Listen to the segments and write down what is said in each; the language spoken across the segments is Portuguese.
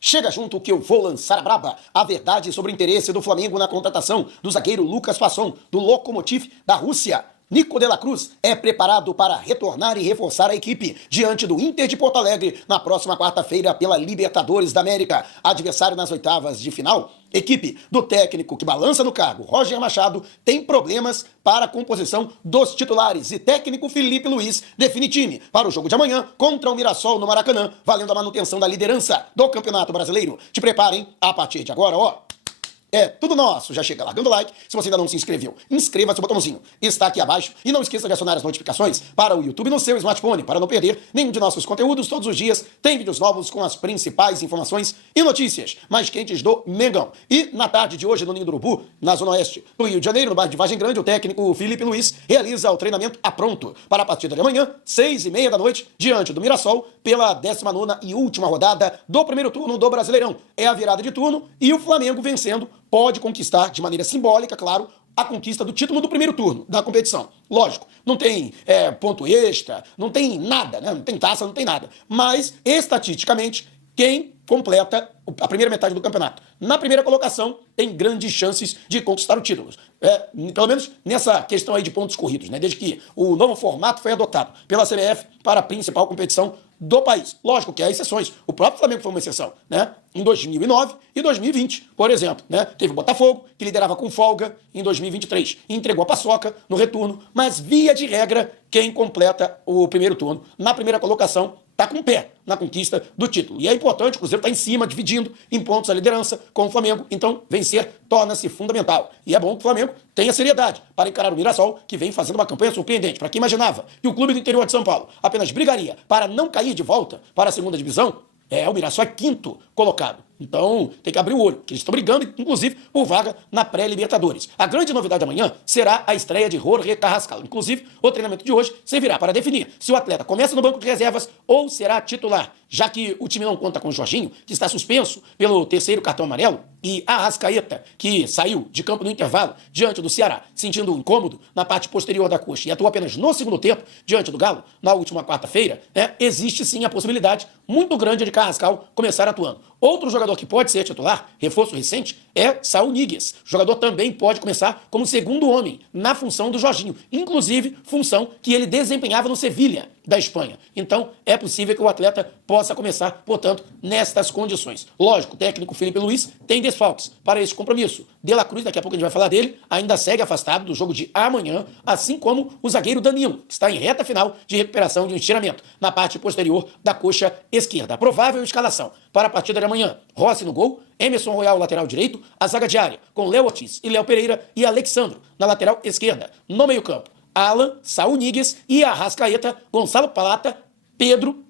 Chega junto que eu vou lançar a braba. A verdade sobre o interesse do Flamengo na contratação do zagueiro Lucas Fasson, do Lokomotiv da Rússia. Nico de la Cruz é preparado para retornar e reforçar a equipe diante do Inter de Porto Alegre na próxima quarta-feira pela Libertadores da América. Adversário nas oitavas de final, equipe do técnico que balança no cargo, Roger Machado, tem problemas para a composição dos titulares e técnico Felipe Luiz define time para o jogo de amanhã contra o Mirassol no Maracanã, valendo a manutenção da liderança do Campeonato Brasileiro. Te preparem a partir de agora, ó. É tudo nosso, já chega largando o like. Se você ainda não se inscreveu, inscreva-se no botãozinho. Está aqui abaixo e não esqueça de acionar as notificações para o YouTube no seu smartphone, para não perder nenhum de nossos conteúdos. Todos os dias tem vídeos novos com as principais informações e notícias mais quentes do Mengão. E na tarde de hoje, no Ninho do Urubu, na Zona Oeste do Rio de Janeiro, no bairro de Vargem Grande, o técnico Felipe Luiz realiza o treinamento a pronto para a partida de amanhã, 6h30 da noite, diante do Mirassol, pela 19ª e última rodada do primeiro turno do Brasileirão. É a virada de turno e o Flamengo vencendo pode conquistar, de maneira simbólica, claro, a conquista do título do primeiro turno da competição. Lógico, não tem ponto extra, não tem nada, né? Não tem taça, não tem nada. Mas, estatisticamente, quem completa a primeira metade do campeonato na primeira colocação tem grandes chances de conquistar o título. Pelo menos nessa questão aí de pontos corridos, né? Desde que o novo formato foi adotado pela CBF para a principal competição do país. Lógico que há exceções. O próprio Flamengo foi uma exceção, né? Em 2009 e 2020, por exemplo, né? Teve o Botafogo, que liderava com folga em 2023 e entregou a paçoca no retorno, mas via de regra, quem completa o primeiro turno na primeira colocação está com o pé na conquista do título. E é importante, o Cruzeiro está em cima, dividindo em pontos a liderança com o Flamengo, então vencer torna-se fundamental. E é bom que o Flamengo tenha seriedade para encarar o Mirassol, que vem fazendo uma campanha surpreendente. Para quem imaginava que o clube do interior de São Paulo apenas brigaria para não cair de volta para a segunda divisão, o Mirassol é quinto colocado. Então, tem que abrir o olho, que eles estão brigando, inclusive, por vaga na pré-Libertadores. A grande novidade amanhã será a estreia de Jorge Carrascal. Inclusive, o treinamento de hoje servirá para definir se o atleta começa no banco de reservas ou será titular, já que o time não conta com o Jorginho, que está suspenso pelo terceiro cartão amarelo, e a Arrascaeta, que saiu de campo no intervalo diante do Ceará, sentindo um incômodo na parte posterior da coxa e atuou apenas no segundo tempo diante do Galo, na última quarta-feira, existe sim a possibilidade muito grande de Carrascal começar atuando. Outro jogador que pode ser titular, reforço recente, é Saúl Ñíguez. O jogador também pode começar como segundo homem na função do Jorginho, inclusive função que ele desempenhava no Sevilha da Espanha. Então, é possível que o atleta possa começar, portanto, nestas condições. Lógico, o técnico Felipe Luiz tem desfalques para esse compromisso. De la Cruz, daqui a pouco a gente vai falar dele, ainda segue afastado do jogo de amanhã, assim como o zagueiro Danilo, que está em reta final de recuperação de um estiramento na parte posterior da coxa esquerda. A provável escalação para a partida de amanhã: Rossi no gol, Emerson Royal lateral direito, a zaga de área com Léo Ortiz e Léo Pereira e Alexandro na lateral esquerda. No meio-campo, Alan, Saúl Ñíguez e Arrascaeta, Gonçalo Plata, Pedro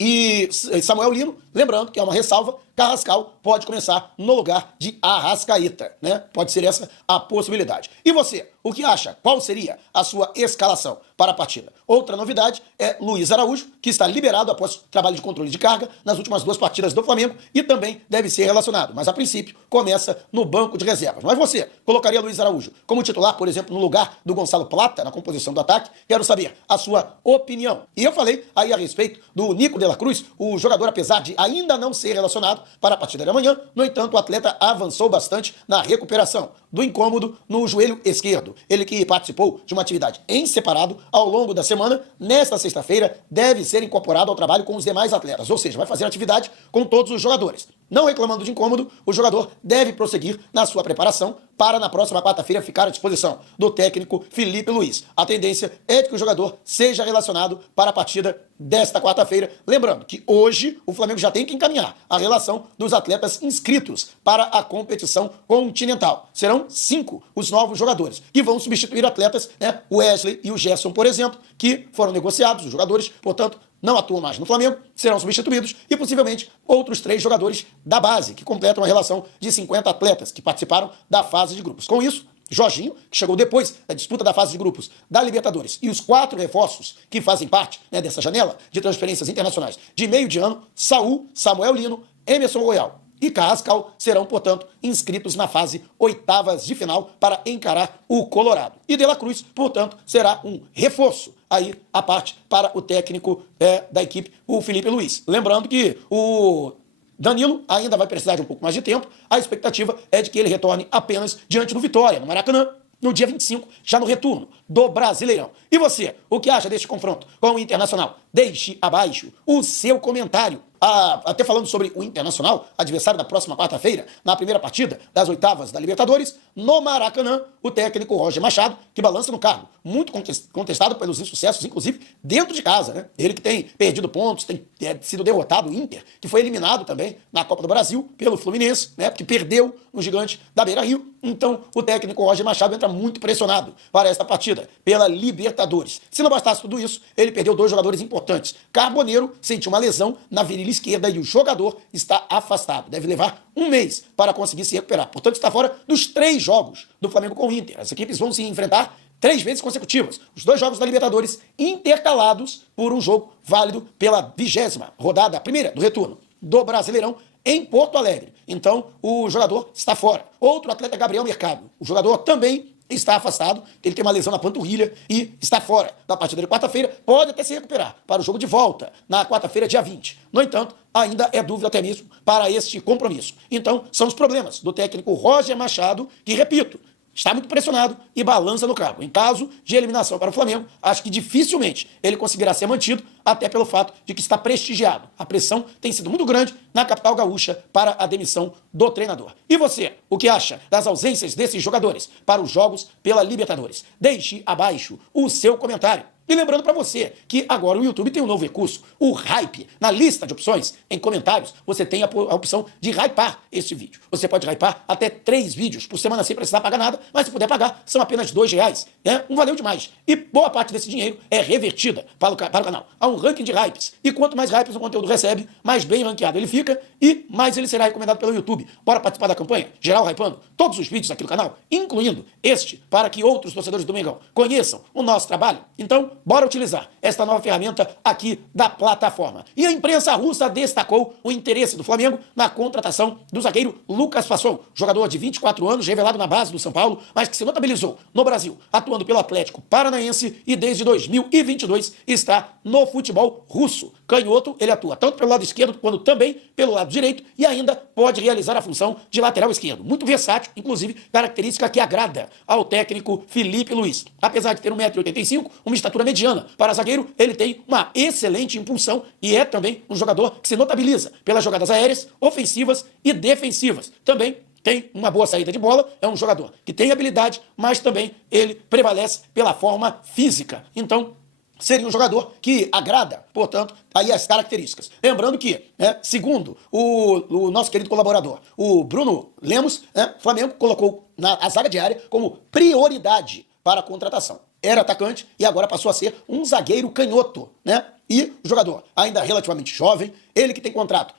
e Samuel Lino. Lembrando que é uma ressalva, Carrascal pode começar no lugar de Arrascaeta, né? Pode ser essa a possibilidade. E você, o que acha? Qual seria a sua escalação para a partida? Outra novidade é Luiz Araújo, que está liberado após trabalho de controle de carga nas últimas 2 partidas do Flamengo e também deve ser relacionado, mas a princípio começa no banco de reservas. Mas você colocaria Luiz Araújo como titular, por exemplo, no lugar do Gonçalo Plata na composição do ataque? Quero saber a sua opinião. E eu falei aí a respeito do Nico de la Cruz, o jogador, apesar de ainda não ser relacionado para a partida de amanhã, no entanto, o atleta avançou bastante na recuperação do incômodo no joelho esquerdo. Ele que participou de uma atividade em separado ao longo da semana, nesta sexta-feira, deve ser incorporado ao trabalho com os demais atletas, ou seja, vai fazer atividade com todos os jogadores. Não reclamando de incômodo, o jogador deve prosseguir na sua preparação para na próxima quarta-feira ficar à disposição do técnico Felipe Luiz. A tendência é de que o jogador seja relacionado para a partida desta quarta-feira. Lembrando que hoje o Flamengo já tem que encaminhar a relação dos atletas inscritos para a competição continental. Serão 5 os novos jogadores que vão substituir atletas, o Wesley e o Gerson, por exemplo, que foram negociados, os jogadores, portanto, não atuam mais no Flamengo, serão substituídos e possivelmente outros 3 jogadores da base, que completam a relação de 50 atletas que participaram da fase de grupos. Com isso, Jorginho, que chegou depois da disputa da fase de grupos da Libertadores, e os 4 reforços que fazem parte dessa janela de transferências internacionais de meio de ano, Saúl, Samuel Lino, Emerson Royal e Carrascal serão, portanto, inscritos na fase oitavas de final para encarar o Colorado. E De la Cruz, portanto, será um reforço aí a parte para o técnico da equipe, o Felipe Luiz. Lembrando que o Danilo ainda vai precisar de um pouco mais de tempo. A expectativa é de que ele retorne apenas diante do Vitória, no Maracanã, no dia 25, já no retorno do Brasileirão. E você, o que acha deste confronto com o Internacional? Deixe abaixo o seu comentário. Até falando sobre o Internacional, adversário da próxima quarta-feira, na primeira partida das oitavas da Libertadores, no Maracanã, o técnico Roger Machado, que balança no cargo, muito contestado pelos insucessos, inclusive dentro de casa, né? Ele que tem perdido pontos, tem sido derrotado, o Inter, que foi eliminado também na Copa do Brasil pelo Fluminense, né? Que perdeu no gigante da Beira-Rio. Então, o técnico Roger Machado entra muito pressionado para esta partida, pela Libertadores. Se não bastasse tudo isso, ele perdeu 2 jogadores importantes. Carboneiro sentiu uma lesão na virilha esquerda e o jogador está afastado. Deve levar 1 mês para conseguir se recuperar. Portanto, está fora dos 3 jogos do Flamengo com o Inter. As equipes vão se enfrentar 3 vezes consecutivas. Os 2 jogos da Libertadores intercalados por um jogo válido pela 20ª rodada, a primeira do retorno do Brasileirão, em Porto Alegre. Então, o jogador está fora. Outro atleta, Gabriel Mercado. O jogador também está afastado, ele tem uma lesão na panturrilha e está fora da partida de quarta-feira, pode até se recuperar para o jogo de volta, na quarta-feira, dia 20. No entanto, ainda é dúvida até mesmo para este compromisso. Então, são os problemas do técnico Roger Machado, que, repito, está muito pressionado e balança no cargo. Em caso de eliminação para o Flamengo, acho que dificilmente ele conseguirá ser mantido, até pelo fato de que está prestigiado. A pressão tem sido muito grande na capital gaúcha para a demissão do treinador. E você, o que acha das ausências desses jogadores para os jogos pela Libertadores? Deixe abaixo o seu comentário. E lembrando para você que agora o YouTube tem um novo recurso, o Hype. Na lista de opções, em comentários, você tem a opção de hypar este vídeo. Você pode hypar até 3 vídeos por semana sem precisar pagar nada, mas se puder pagar, são apenas R$2. Não valeu demais. E boa parte desse dinheiro é revertida para o canal. Há um ranking de hypes. E quanto mais hypes o conteúdo recebe, mais bem ranqueado ele fica e mais ele será recomendado pelo YouTube. Bora participar da campanha? Geral hypando todos os vídeos aqui do canal, incluindo este, para que outros torcedores do Mengão conheçam o nosso trabalho. Então, bora utilizar esta nova ferramenta aqui da plataforma. E a imprensa russa destacou o interesse do Flamengo na contratação do zagueiro Lucas Fasson, jogador de 24 anos, revelado na base do São Paulo, mas que se notabilizou no Brasil, atuando pelo Atlético Paranaense e desde 2022 está no futebol russo. Canhoto, ele atua tanto pelo lado esquerdo quanto também pelo lado direito e ainda pode realizar a função de lateral esquerdo. Muito versátil, inclusive característica que agrada ao técnico Felipe Luiz. Apesar de ter 1,85 m, uma estatura mediana para zagueiro, ele tem uma excelente impulsão e é também um jogador que se notabiliza pelas jogadas aéreas, ofensivas e defensivas. Também tem uma boa saída de bola, é um jogador que tem habilidade, mas também ele prevalece pela forma física. Então, seria um jogador que agrada, portanto, aí as características. Lembrando que, segundo o nosso querido colaborador, o Bruno Lemos, o Flamengo colocou a zaga de área como prioridade para a contratação. Era atacante e agora passou a ser um zagueiro canhoto, né? E o jogador ainda relativamente jovem, ele que tem contrato,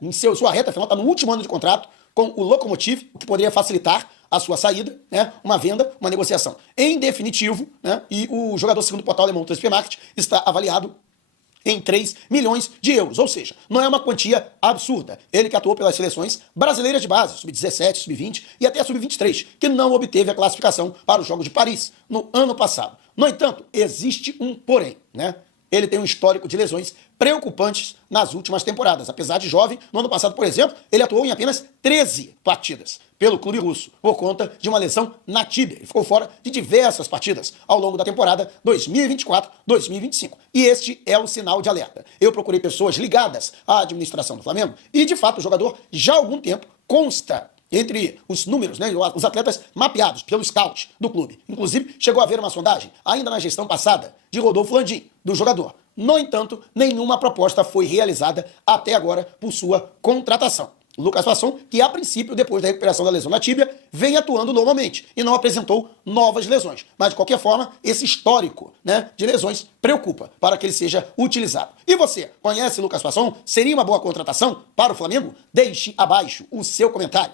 em sua reta final, está no último ano de contrato com o Lokomotiv, o que poderia facilitar a sua saída, uma venda, uma negociação. Em definitivo, e o jogador, segundo o portal alemão Transfermarkt, está avaliado em 3 milhões de euros, ou seja, não é uma quantia absurda. Ele que atuou pelas seleções brasileiras de base, sub-17, sub-20 e até sub-23, que não obteve a classificação para os Jogos de Paris no ano passado. No entanto, existe um porém, Ele tem um histórico de lesões preocupantes nas últimas temporadas. Apesar de jovem, no ano passado, por exemplo, ele atuou em apenas 13 partidas pelo clube russo, por conta de uma lesão na tíbia. Ele ficou fora de diversas partidas ao longo da temporada 2024-2025. E este é o sinal de alerta. Eu procurei pessoas ligadas à administração do Flamengo e, de fato, o jogador já há algum tempo consta entre os números, os atletas mapeados pelo scout do clube. Inclusive, chegou a haver uma sondagem, ainda na gestão passada, de Rodolfo Landim, do jogador. No entanto, nenhuma proposta foi realizada até agora por sua contratação. Lucas Fasson, que a princípio, depois da recuperação da lesão na tíbia, vem atuando normalmente e não apresentou novas lesões. Mas, de qualquer forma, esse histórico de lesões preocupa para que ele seja utilizado. E você, conhece Lucas Fasson? Seria uma boa contratação para o Flamengo? Deixe abaixo o seu comentário.